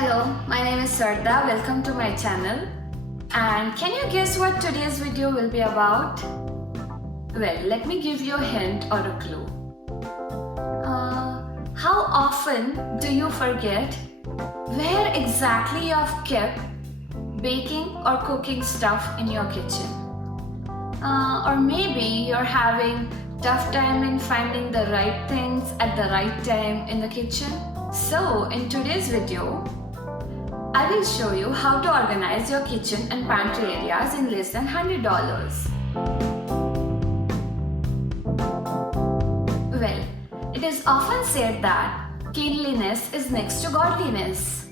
Hello, my name is Sarda. Welcome to my channel. And can you guess what today's video will be about? Well, let me give you a hint or a clue. How often do you forget where exactly you have kept baking or cooking stuff in your kitchen? Or maybe you're having tough time in finding the right things at the right time in the kitchen? So, in today's video, I will show you how to organize your kitchen and pantry areas in less than $100. Well, it is often said that cleanliness is next to godliness,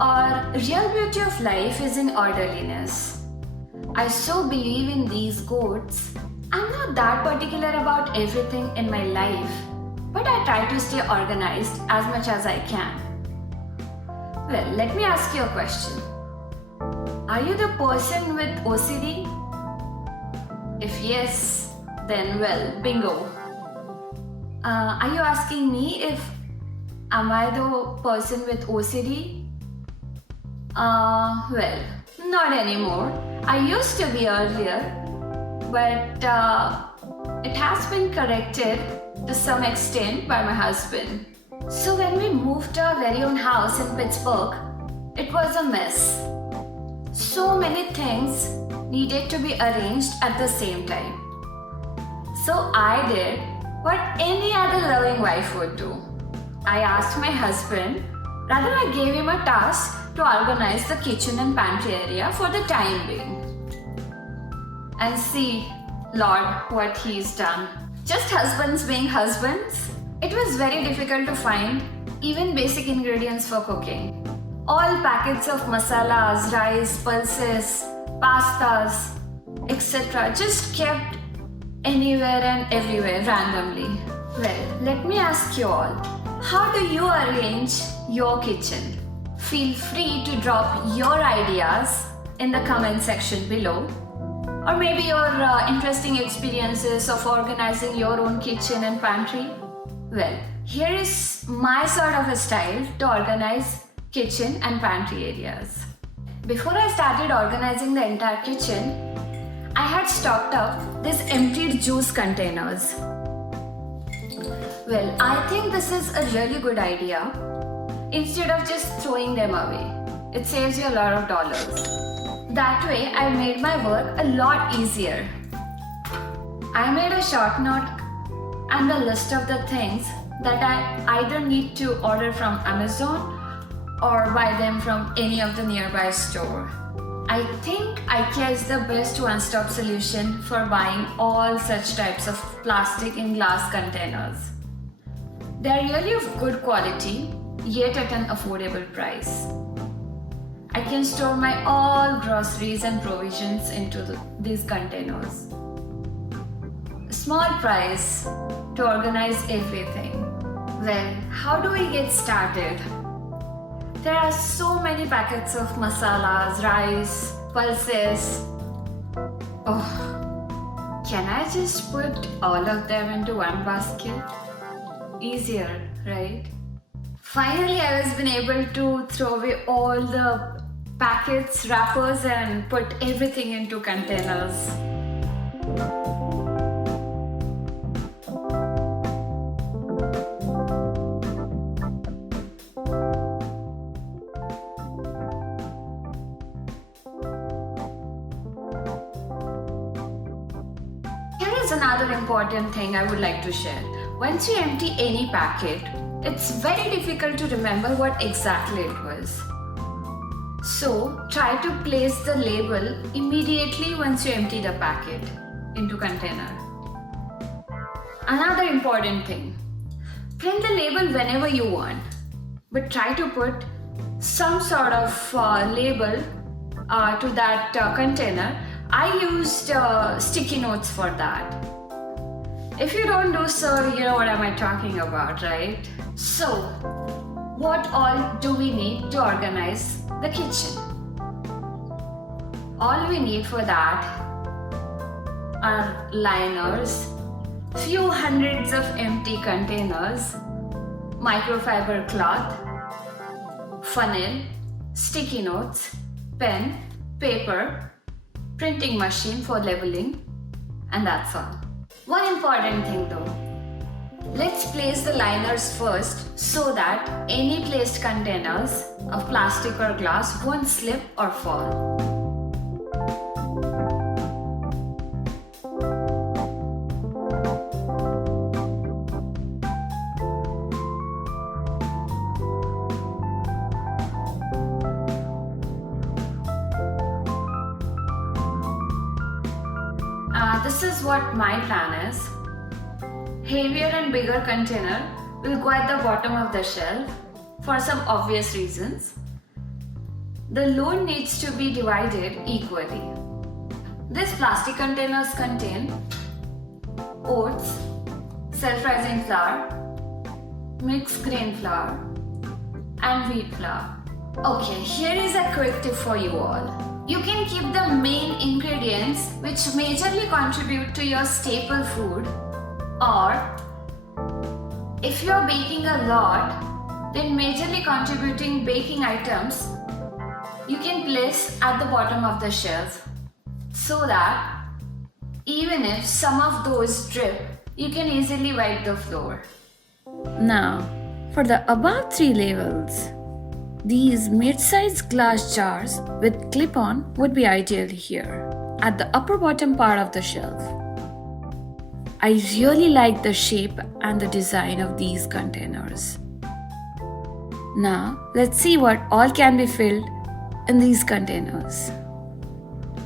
or real beauty of life is in orderliness. I so believe in these quotes. I'm not that particular about everything in my life, but I try to stay organized as much as I can. Well, let me ask you a question. Are you the person with OCD? If yes, then well, bingo. Are you asking me if am I the person with OCD? Well, not anymore. I used to be earlier, but it has been corrected to some extent by my husband. So when we moved to our very own house in Pittsburgh, it was a mess. So many things needed to be arranged at the same time. So I did what any other loving wife would do. I asked my husband, rather I gave him a task to organize the kitchen and pantry area for the time being. And see, Lord, what he's done. Just husbands being husbands. It was very difficult to find even basic ingredients for cooking. All packets of masalas, rice, pulses, pastas, etc. just kept anywhere and everywhere randomly. Well, let me ask you all, how do you arrange your kitchen? Feel free to drop your ideas in the comment section below. Or maybe your interesting experiences of organizing your own kitchen and pantry. Well, here is my sort of a style to organize kitchen and pantry areas. Before I started organizing the entire kitchen, I had stocked up these emptied juice containers. Well, I think this is a really good idea. Instead of just throwing them away, it saves you a lot of dollars. That way, I made my work a lot easier. I made a short note and a list of the things that I either need to order from Amazon or buy them from any of the nearby store. I think IKEA is the best one-stop solution for buying all such types of plastic and glass containers. They are really of good quality, yet at an affordable price. I can store my all groceries and provisions into these containers. Small price to organize everything. Well, how do we get started? There are so many packets of masalas, rice, pulses. Oh, can I just put all of them into one basket? Easier, right? Finally, I was been able to throw away all the packets, wrappers and put everything into containers. Here is another important thing I would like to share. Once you empty any packet, it's very difficult to remember what exactly it was. So, try to place the label immediately once you empty the packet into container. Another important thing, print the label whenever you want, but try to put some sort of label to that container. I used sticky notes for that. If you don't do so, you know what am I talking about, right? So, what all do we need to organize the kitchen? All we need for that are liners, few hundreds of empty containers, microfiber cloth, funnel, sticky notes, pen, paper, printing machine for labeling, and that's all. One important thing though, let's place the liners first so that any placed containers of plastic or glass won't slip or fall. This is what my plan is. Heavier and bigger container will go at the bottom of the shelf for some obvious reasons. The load needs to be divided equally. These plastic containers contain oats, self-rising flour, mixed grain flour, and wheat flour. Okay, here is a quick tip for you all. You can keep the main ingredients which majorly contribute to your staple food, or if you are baking a lot, then majorly contributing baking items you can place at the bottom of the shelf so that even if some of those drip, you can easily wipe the floor. Now, for the above 3 levels, these mid-sized glass jars with clip-on would be ideal here, at the upper bottom part of the shelf. I really like the shape and the design of these containers. Now, let's see what all can be filled in these containers.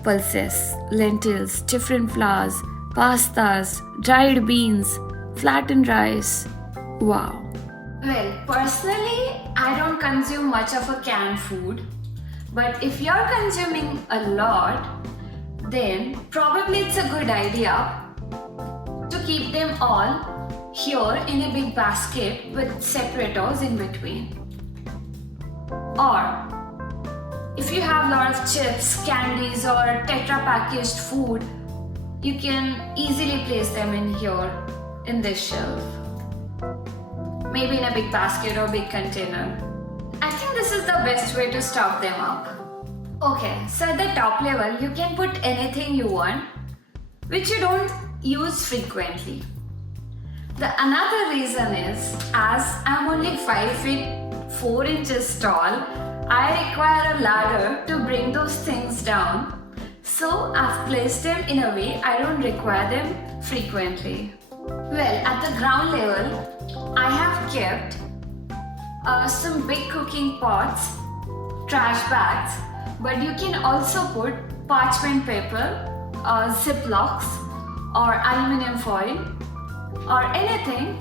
Pulses, lentils, different flours, pastas, dried beans, flattened rice. Wow! Well, personally, I don't consume much of a canned food, but if you're consuming a lot, then probably it's a good idea to keep them all here in a big basket with separators in between. Or if you have a lot of chips, candies, or tetra packaged food, you can easily place them in here in this shelf. Maybe in a big basket or big container. I think this is the best way to stock them up. Okay, so at the top level, you can put anything you want, which you don't use frequently. The another reason is, as I'm only 5 feet 4 inches tall, I require a ladder to bring those things down. So I've placed them in a way I don't require them frequently. Well, at the ground level, I have kept some big cooking pots, trash bags, but you can also put parchment paper, ziplocs, or aluminum foil, or anything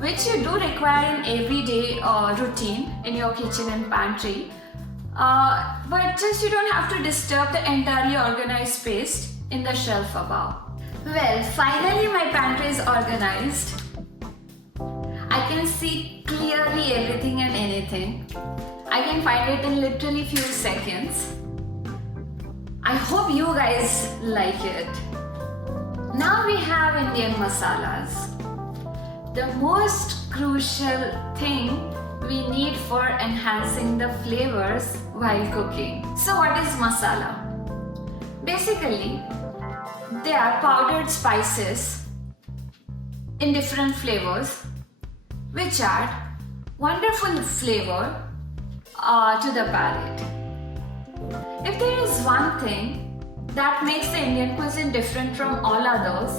which you do require in everyday routine in your kitchen and pantry. But just you don't have to disturb the entirely organized space in the shelf above. Well, finally my pantry is organized. I can see clearly everything and anything. I can find it in literally few seconds. I hope you guys like it. Now we have Indian masalas. The most crucial thing we need for enhancing the flavors while cooking. So what is masala? Basically, they are powdered spices in different flavors which add wonderful flavor to the palate. If there is one thing that makes the Indian cuisine different from all others,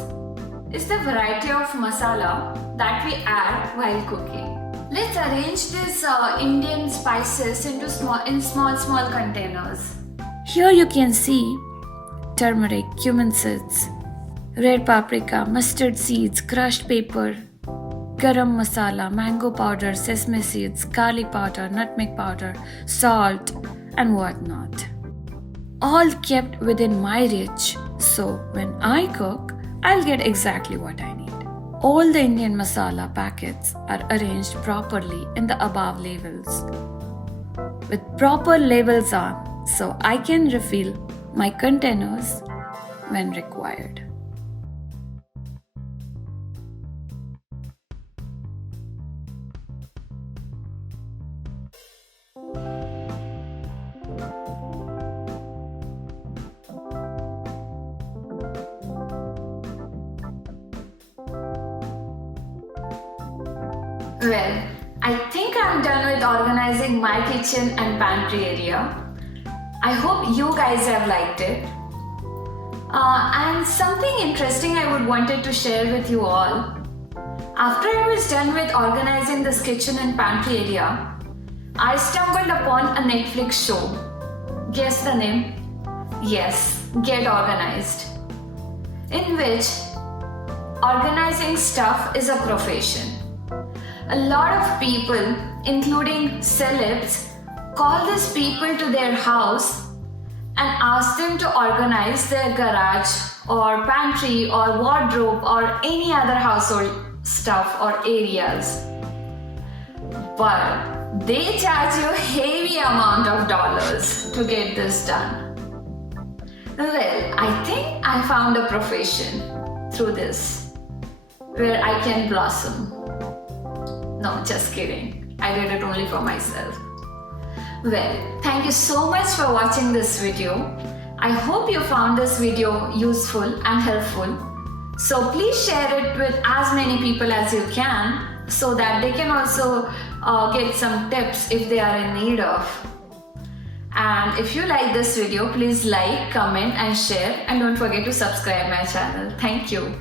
is the variety of masala that we add while cooking. Let's arrange these Indian spices into small containers. Here you can see turmeric, cumin seeds, red paprika, mustard seeds, crushed pepper, garam masala, mango powder, sesame seeds, garlic powder, nutmeg powder, salt, and whatnot. All kept within my reach, so when I cook, I'll get exactly what I need. All the Indian masala packets are arranged properly in the above labels, with proper labels on, so I can refill my containers when required. Well, I think I'm done with organizing my kitchen and pantry area. I hope you guys have liked it. And something interesting I would wanted to share with you all. After I was done with organizing this kitchen and pantry area, I stumbled upon a Netflix show. Guess the name? Yes, Get Organized. In which organizing stuff is a profession. A lot of people, including celebs, call these people to their house and ask them to organize their garage or pantry or wardrobe or any other household stuff or areas. But they charge you a heavy amount of dollars to get this done. Well, I think I found a profession through this where I can blossom. No, just kidding. I did it only for myself. Well, thank you so much for watching this video. I hope you found this video useful and helpful. So please share it with as many people as you can so that they can also get some tips if they are in need of. And if you like this video, please like, comment and share, and don't forget to subscribe my channel. Thank you.